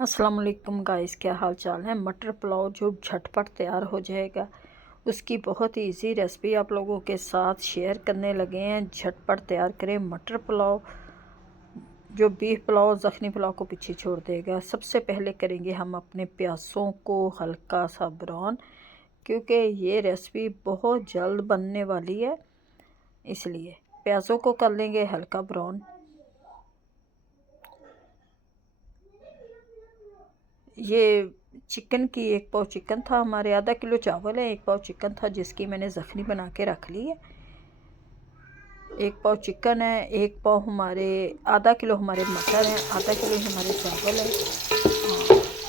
अस्सलाम वालेकुम गाइस, क्या हाल चाल है। मटर पुलाव जो झटपट तैयार हो जाएगा, उसकी बहुत ही इजी रेसिपी आप लोगों के साथ शेयर करने लगे हैं। झटपट तैयार करें मटर पुलाव जो बीफ पुलाव ज़ख़नी पुलाव को पीछे छोड़ देगा। सबसे पहले करेंगे हम अपने प्याज़ों को हल्का सा ब्राउन, क्योंकि ये रेसिपी बहुत जल्द बनने वाली है, इसलिए प्याज़ों को कर लेंगे हल्का ब्राउन। ये चिकन की 1 पाव चिकन था हमारे, आधा किलो चावल है, 1 पाव चिकन था जिसकी मैंने ज़ख़नी बना के रख ली है। 1 पाव चिकन है, 1 पाव हमारे, आधा किलो हमारे मटर हैं, आधा किलो हमारे चावल है।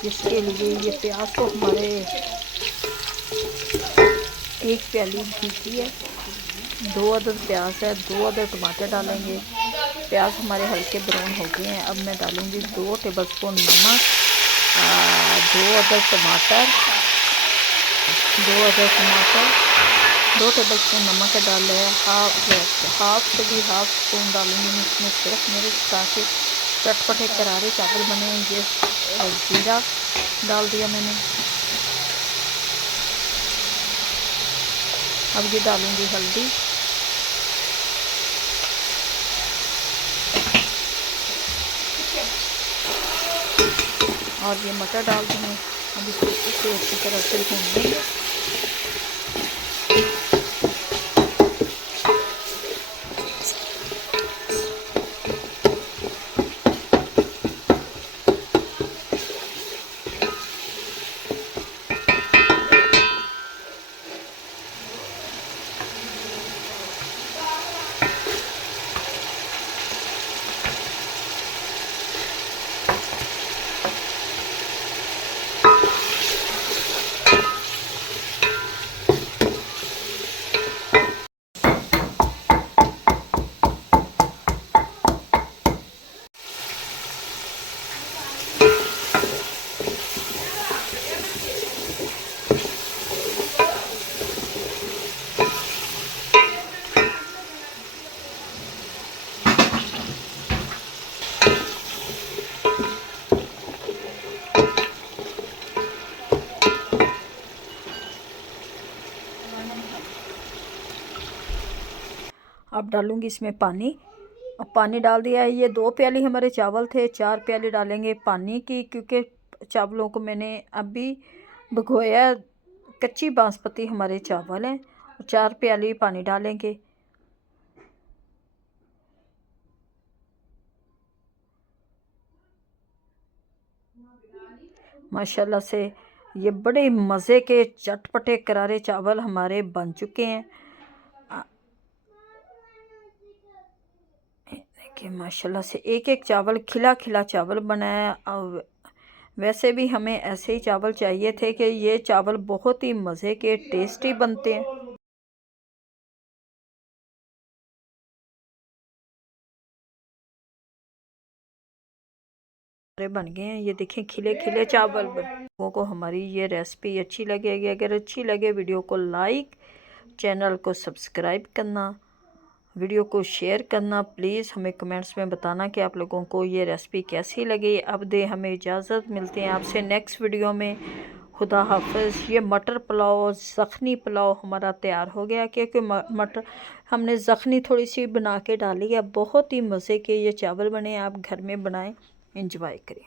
इसके लिए ये प्याज तो हमारे 1 प्याली घी की है, 2 अदद प्याज है, 2 अदद टमाटर डालेंगे। प्याज हमारे हल्के ब्राउन हो गए हैं। अब मैं डालूँगी 2 टेबलस्पून नमक, 2 अदद टमाटर, 2 टेबलस्पून नमक डाल है। हाफ से भी हाफ स्पून डालूँगी मैं इसमें सिर्फ मिर्च, ताकि चटपटे करारे चावल बने। ये जीरा डाल दिया मैंने। अब ये डालूँगी हल्दी, और ये मटर डाल दूँगी। अब इसे अच्छी तरह से भून लेंगे। अब डालूँगी इसमें पानी। अब पानी डाल दिया है। ये 2 प्याली हमारे चावल थे, 4 प्याली डालेंगे पानी की, क्योंकि चावलों को मैंने अभी भिगोया। कच्ची बासमती हमारे चावल हैं। 4 प्याली पानी डालेंगे। माशाल्लाह से ये बड़े मज़े के चटपटे करारे चावल हमारे बन चुके हैं। देखिए माशाल्लाह से एक एक चावल खिला खिला चावल बनाया। और वैसे भी हमें ऐसे ही चावल चाहिए थे कि ये चावल बहुत ही मज़े के टेस्टी बनते हैं। बन गए हैं, ये देखें खिले खिले चावल लोगों को हमारी ये रेसिपी अच्छी लगेगी। अगर अच्छी लगे वीडियो को लाइक, चैनल को सब्सक्राइब करना, वीडियो को शेयर करना। प्लीज़ हमें कमेंट्स में बताना कि आप लोगों को ये रेसिपी कैसी लगी। अब दे हमें इजाज़त, मिलते हैं आपसे नेक्स्ट वीडियो में। खुदा हाफिज़। ये मटर पुलाव ज़ख़नी पुलाव हमारा तैयार हो गया, क्योंकि मटर हमने ज़ख़नी थोड़ी सी बना के डाली है। बहुत ही मज़े के ये चावल बने, आप घर में बनाएं, एंजॉय करें।